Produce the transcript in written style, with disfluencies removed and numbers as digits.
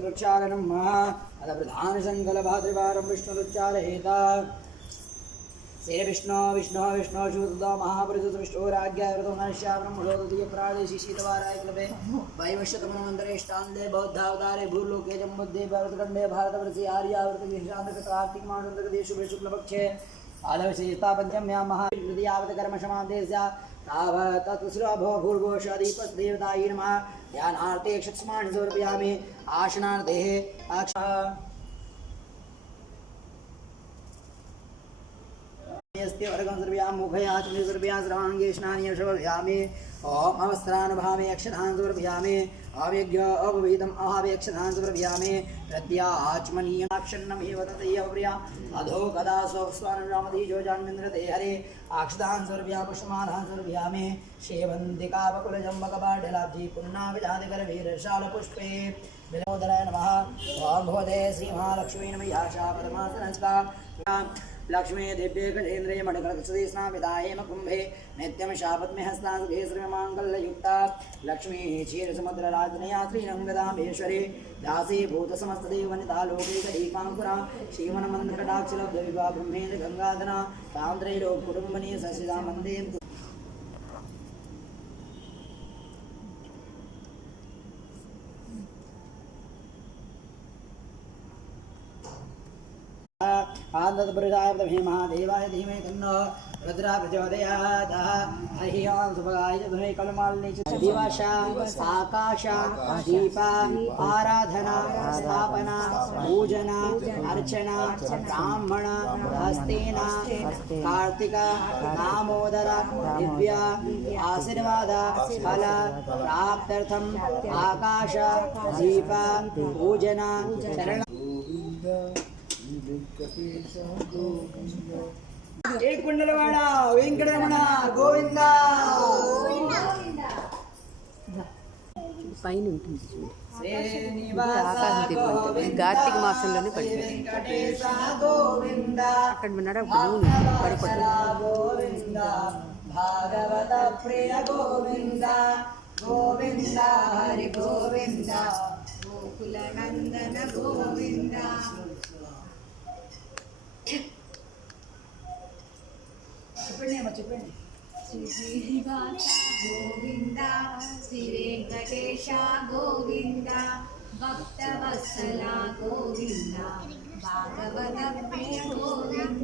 वृक्षागणं महा अथ प्रधान संकल्पभाद्रवारं विष्णुरुच्चारयेता श्री विष्णु विष्णु विष्णु शूद्र महापुरुष विष्णु राज्ञावृतो मनुष्यावरं मुलोदीय प्रादेशि शीतवाराय क्लबे वैवश्यतमनमन्तरेष्टान्दे बौद्धावतारे भूलोके जम्बुद्दे भरतखण्डे भारतवर्षे आर्यावर्ते कार्तिक मासदेशु शुक्लपक्षे आलवशेषता पंचम्यां महाहृदयावत कर्मशमादेशा तत्सुरभो भूर्गोषदीपदेवतायै नमः ध्यानार्थे क्षत्स्मानि समर्पयामि आसनार्थे अक्षा यस्ते वर्गं सर्वयां मुखयाचने सर्वयां सर्वाङ्गे स्नानीय समर्पयामि ओम अवस्त्रानुभावे अक्षतान् समर्पयामि अवेज्ञ अपवेदम् अहावेक्षतान् समर्पयामि प्रत्याचमनीयक्षन्नमेव तथैव प्रिया अधो कदा स्वस्वानरामधीजो जान्मिन्द्रते हरे अक्षतान् समर्पयामि पुष्पमालान् समर्पयामि शेवन्तिकावकुलजम्बकपाटलाब्धि पुन्नाभिजातिकरवीरशालपुष्पे विनोदराय नमः ओम भगवते श्रीमहालक्ष्मी नमः शापदमासनस्का लक्ष्मी दिव्ये गजेन्द्रे मणिकर्कसदेशनामिदाये कुंभे नित्यं शापद्मे हस्ता सुखे श्रीमाङ्गल्ययुक्ता लक्ष्मी क्षीरसमुद्रराजनया श्रीरङ्गदामेश्वरी दासी भूतसमस्तदेवनिता लोके कलीकाङ्कुरा श्रीमन्मन्दकटाक्षलब्धविभा ब्रह्मेन्द्र गङ्गाधना तान्त्रैलोक कुटुम्बनी सशिदा मन्दे आनन्दपुरुषाय विद्महे महादेवाय धीमहि तन्नो रुद्रः प्रचोदयात् हरिः ओं सुभगाय विद्महे कमलमालिनी च दिवसा आकाशा दीपा आराधना स्थापना पूजना अर्चना ब्राह्मण हस्तेना कार्तिक दामोदर दिव्या आशीर्वाद फल प्राप्त्यर्थम् आकाश दीपा पूजना चरण एक कुंडलवाड़ा वेंकटरमण गोविंद పైన ఉంటుంది చూడు కార్తీక మాసంలోనే పడింది అక్కడ ఉన్నాడు గోవింద భాగవత ప్రియ గోవింద గోవింద హరి గోవింద గోకుల నందన గోవింద చెప్పండి అమ్మ చెప్పండి శ్రీనివాస గోవింద శ్రీ వెంకటేశ గోవింద భక్తవత్సల గోవింద భాగవత ప్రియ గోవింద